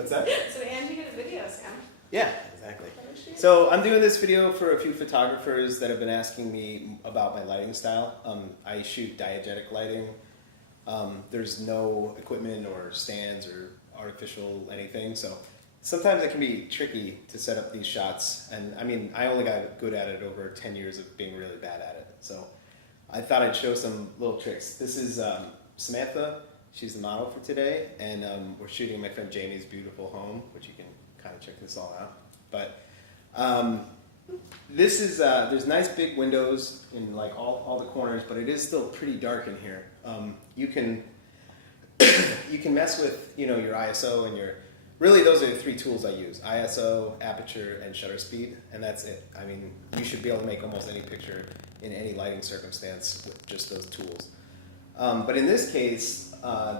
What's that? So Andy did a video, Sam. Yeah, exactly. So I'm doing this video for a few photographers that have been asking me about my lighting style. I shoot diegetic lighting. There's no equipment or stands or artificial anything, so sometimes it can be tricky to set up these shots. And I mean, I only got good at it over 10 years of being really bad at it. So I thought I'd show some little tricks. This is Samantha. She's the model for today, and we're shooting my friend Jamie's beautiful home, which you can kind of check this all out. But this is there's nice big windows in like all the corners, but it is still pretty dark in here. You can you can mess with your ISO and your really those are the three tools I use: ISO, aperture, and shutter speed, and that's it. I mean, you should be able to make almost any picture in any lighting circumstance with just those tools. But in this case,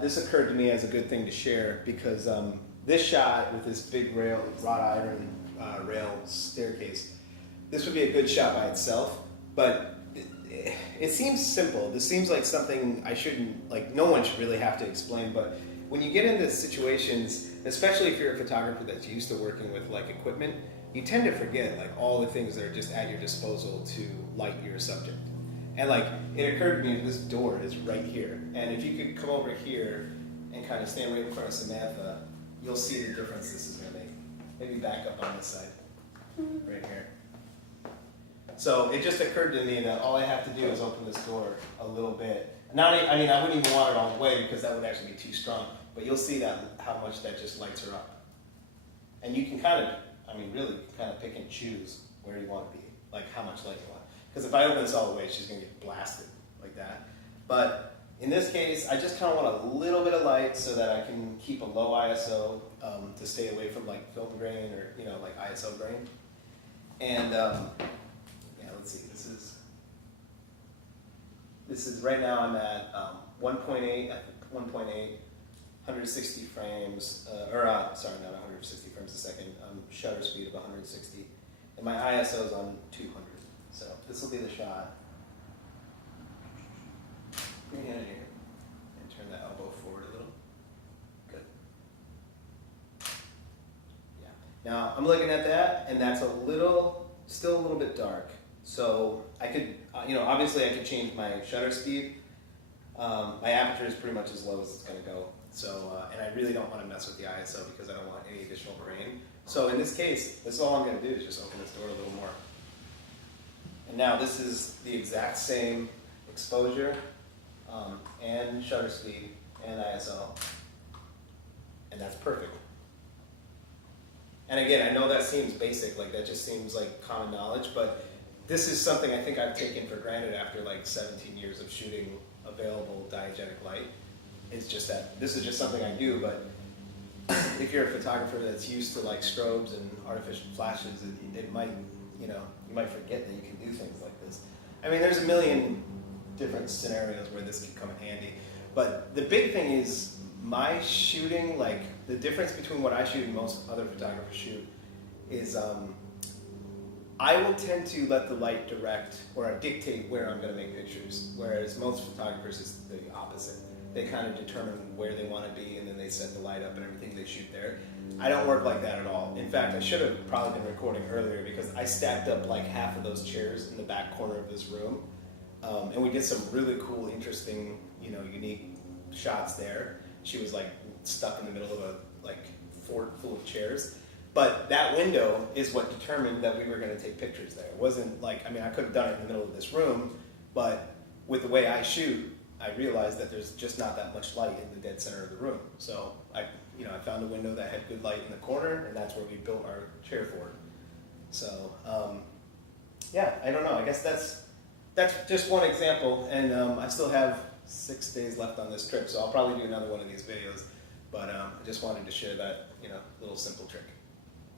this occurred to me as a good thing to share because this shot with this big wrought iron rail staircase, this would be a good shot by itself, but it seems simple. This seems like something I shouldn't, like no one should really have to explain, but when you get into situations, especially if you're a photographer that's used to working with like equipment, you tend to forget like all the things that are just at your disposal to light your subject. And like, it occurred to me, this door is right here. And if you could come over here and kind of stand right in front of Samantha, you'll see the difference this is going to make. Maybe back up on this side, right here. So it just occurred to me that all I have to do is open this door a little bit. I wouldn't even want it all the way because that would actually be too strong. But you'll see that how much that just lights her up. And you can kind of, really kind of pick and choose where you want to be, like how much light you want. Because if I open this all the way, she's going to get blasted like that. But in this case, I just kind of want a little bit of light so that I can keep a low ISO to stay away from like film grain or like ISO grain. And yeah, let's see. This is right now I'm at 1.8, 160 frames, sorry, not 160 frames a second. Shutter speed of 160, and my ISO is on 200. So this will be the shot. Bring your hand in here and turn that elbow forward a little. Good. Yeah. Now I'm looking at that, and that's still a little bit dark. So I could, obviously I could change my shutter speed. My aperture is pretty much as low as it's going to go. So, and I really don't want to mess with the ISO because I don't want any additional grain. So in this case, this is all I'm going to do is just open this door a little more. And now this is the exact same exposure and shutter speed and ISO, and that's perfect. And again, I know that seems basic, like that just seems like common knowledge, but this is something I think I've taken for granted after like 17 years of shooting available diegetic light. It's just that this is just something I do, but if you're a photographer that's used to like strobes and artificial flashes, it might, you might forget that you can do things like this. I mean, there's a million different scenarios where this can come in handy, but the big thing is my shooting, like the difference between what I shoot and most other photographers shoot is I will tend to let the light direct or dictate where I'm going to make pictures, whereas most photographers is the opposite. They kind of determine where they want to be and then they set the light up and everything, they shoot there. I don't work like that at all. In fact, I should have probably been recording earlier because I stacked up like half of those chairs in the back corner of this room. And we did some really cool, interesting, unique shots there. She was like stuck in the middle of a fort full of chairs. But that window is what determined that we were going to take pictures there. It wasn't like, I could have done it in the middle of this room, but with the way I shoot, I realized that there's just not that much light in the dead center of the room. So I found a window that had good light in the corner, and that's where we built our chair fort. So yeah, I don't know. I guess that's just one example, and I still have 6 days left on this trip, so I'll probably do another one of these videos. But I just wanted to share that little simple trick.